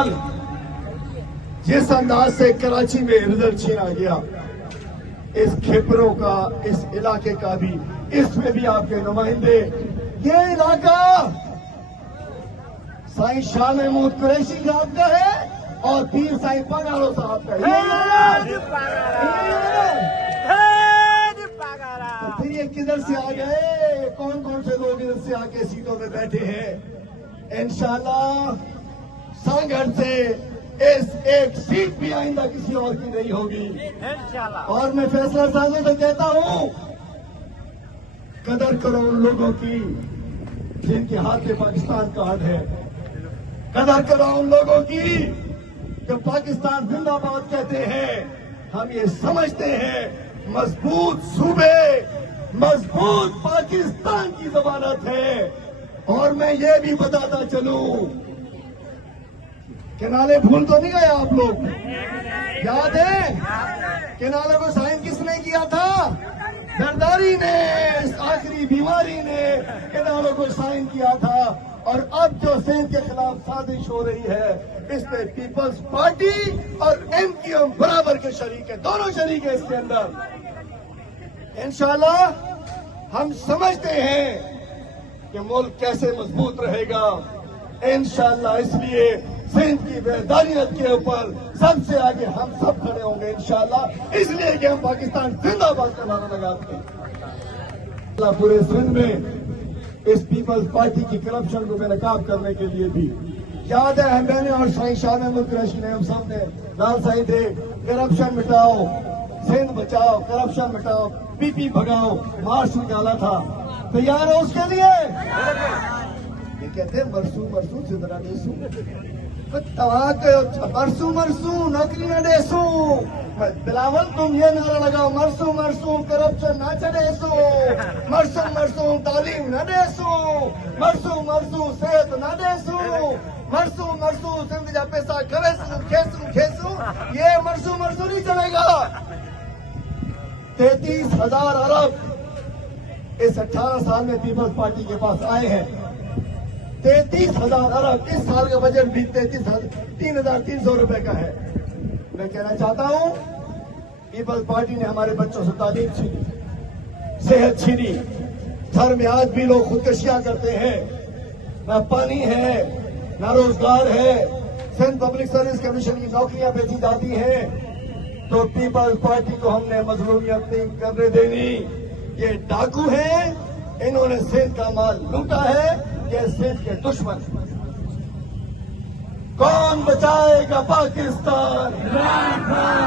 بہرحال جس انداز سے کراچی میں رزلٹ چھینا گیا، اس کھیپروں کا، اس علاقے کا بھی، اس میں بھی آپ کے نمائندے، یہ علاقہ سائیں شاہ محمود قریشی صاحب کا ہے اور پیر سائیں پگارو صاحب کا ہے۔ تو پھر یہ کدھر سے آ گئے؟ کون کون سے لوگ ادھر سے آ کے سیٹوں میں بیٹھے ہیں؟ انشاءاللہ سانگڑ سے اس ایک سیٹ بھی آئندہ کسی اور کی نہیں ہوگی۔ اور میں فیصلہ سازوں سے کہتا ہوں، قدر کرو ان لوگوں کی جن کے ہاتھ میں پاکستان کارڈ ہے، قدر کرو ان لوگوں کی جو پاکستان زندہ باد کہتے ہیں۔ ہم یہ سمجھتے ہیں مضبوط صوبے، مضبوط پاکستان کی ضمانت ہے۔ اور میں یہ بھی بتاتا چلوں کنالے بھول تو نہیں گئے آپ لوگ؟ یاد ہے کنالے کو سائن کس نے کیا تھا؟ زرداری نے، اس آخری بیماری نے کنالوں کو سائن کیا تھا۔ اور اب جو سندھ کے خلاف سازش ہو رہی ہے، اس میں پیپلز پارٹی اور ایم کیو ایم برابر کے شریک ہیں، دونوں شریک ہیں اس کے اندر۔ انشاءاللہ ہم سمجھتے ہیں کہ ملک کیسے مضبوط رہے گا۔ انشاءاللہ اس لیے سندھ کی وحدانیت کے اوپر سب سے آگے ہم سب کھڑے ہوں گے انشاءاللہ، اس لیے کہ ہم پاکستان زندہ باد کا نعرہ لگاتے ہیں۔ اللہ پورے سندھ میں اس پیپلز پارٹی کی کرپشن کو بے نقاب کرنے کے لیے بھی یاد ہے ہم نے اور سائیں شاہ محمود قریشی نے، ہم سب نے لال سائیں تھے، کرپشن مٹاؤ، سندھ بچاؤ، کرپشن مٹاؤ، پی پی بھگاؤ، مارچ نکالا تھا۔ تیار ہو اس کے لیے؟ یہ کہتے ہیں مرسو مرسو زندہ دیسو، مرسو مرسو نوکری نہ دیسو۔ بلاول تم یہ نعرہ لگاؤ، مرسو مرسو کرپشن نہ چڑھیسو، مرسو مرسو تعلیم نہ دیسو، مرسو مرسو صحت نہ دیسو، مرسو مرسو سندھ جا پیسہ کھیسو، یہ مرسو مرسو نہیں چلے گا۔ 33,000 ارب اس 18 سال میں پیپلز پارٹی کے پاس آئے ہیں۔ 33,000 ارب، اس سال کا بجٹ بھی 3,300 روپے کا ہے۔ میں کہنا چاہتا ہوں پیپلز پارٹی نے ہمارے بچوں سے تعلیم چھینی، صحت چھینی، گھر میں آج بھی لوگ خودکشیاں کرتے ہیں، نہ پانی ہے، نہ روزگار ہے، سندھ پبلک سروس کمیشن کی نوکریاں بیچی جاتی ہیں۔ تو پیپلز پارٹی کو ہم نے مظلومیت نہیں کرنے دینی۔ یہ ڈاکو ہیں، انہوں نے سندھ کا مال لوٹا ہے، یہ سندھ کے دشمن۔ کون بچائے گا پاکستان؟